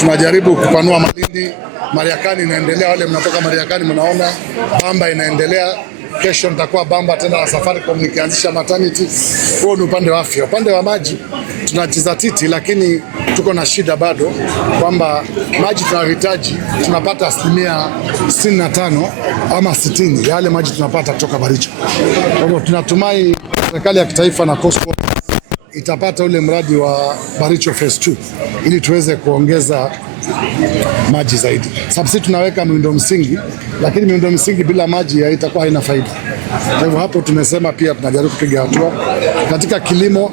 tunajaribu kupanua Malindi. Mariakani inaendelea, wale mnatoka Mariakani mnaona Bamba inaendelea. Kesho nitakuwa Bamba tena na Safaricom nikianzisha maternity. Huo ni upande wa afya. Upande wa maji tunajizatiti, lakini tuko na shida bado kwamba maji tunayohitaji tunapata 65% ama 60% yale maji tunapata kutoka Baricho. Kwa hivyo tunatumai serikali ya kitaifa na Coastal itapata ule mradi wa Baricho Phase 2 ili tuweze kuongeza maji zaidi. Sababu sisi tunaweka miundo msingi, lakini miundo msingi bila maji itakuwa haina faida. Kwa hivyo hapo tumesema pia tunajaribu kupiga hatua. Katika kilimo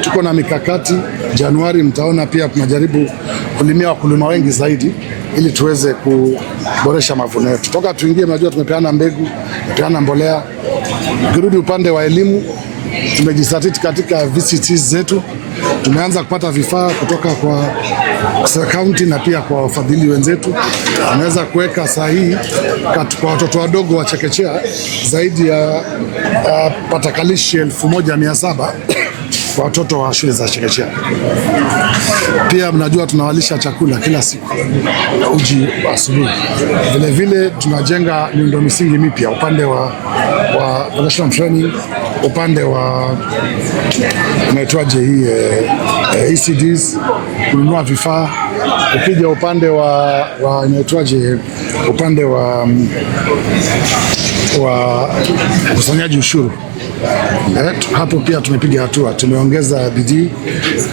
tuko na mikakati. Januari mtaona pia tunajaribu kulimia wakulima wengi zaidi ili tuweze kuboresha mavuno yetu. Toka tuingie, mnajua tumepeana mbegu, tumepeana mbolea. Kirudi upande wa elimu, tumejisatiti katika VCTs zetu. Tumeanza kupata vifaa kutoka kwa county na pia kwa wafadhili wenzetu. Tumeweza kuweka sahihi kwa watoto wadogo wa chekechea zaidi ya patakalishi 1700 kwa watoto wa shule za chekechea. Pia mnajua tunawalisha chakula kila siku, uji asubuhi. Vile vile tunajenga miundo misingi mipya upande wa professional training, upande wa unaitwaje hii ECDs, kununua vifaa. Ukija upande wa unaitwaje, upande wa ukusanyaji ushuru, hapo pia tumepiga hatua. Tumeongeza bidii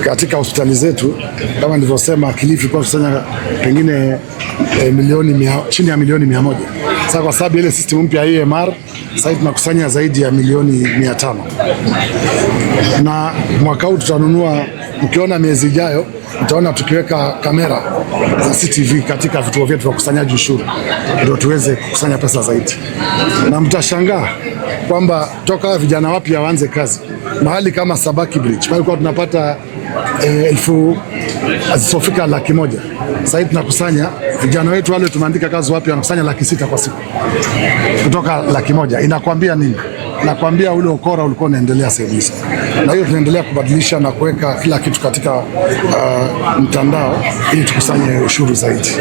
katika hospitali zetu. Kama nilivyosema, Kilifi kwa kusanya pengine chini ya milioni 100. Sasa kwa sababu ile system mpya ya EMR, sasa tunakusanya zaidi ya milioni 500. Na mwaka huu tutanunua, mkiona miezi ijayo mtaona tukiweka kamera za CCTV katika vituo vyetu vya kusanyaji ushuru ndio tuweze kukusanya pesa zaidi. Na mtashangaa kwamba toka vijana wapya waanze kazi mahali kama Sabaki Bridge pale kwa tunapata 1000 azisofika 100,000. Sasa tunakusanya vijana wetu wale tumeandika kazi wapya wanakusanya 600,000 kwa siku kutoka 100,000. Inakwambia nini? Nakwambia ule ukora ulikuwa unaendelea sehemu hizo, na hiyo tunaendelea kubadilisha na kuweka kila kitu katika mtandao ili tukusanye ushuru zaidi.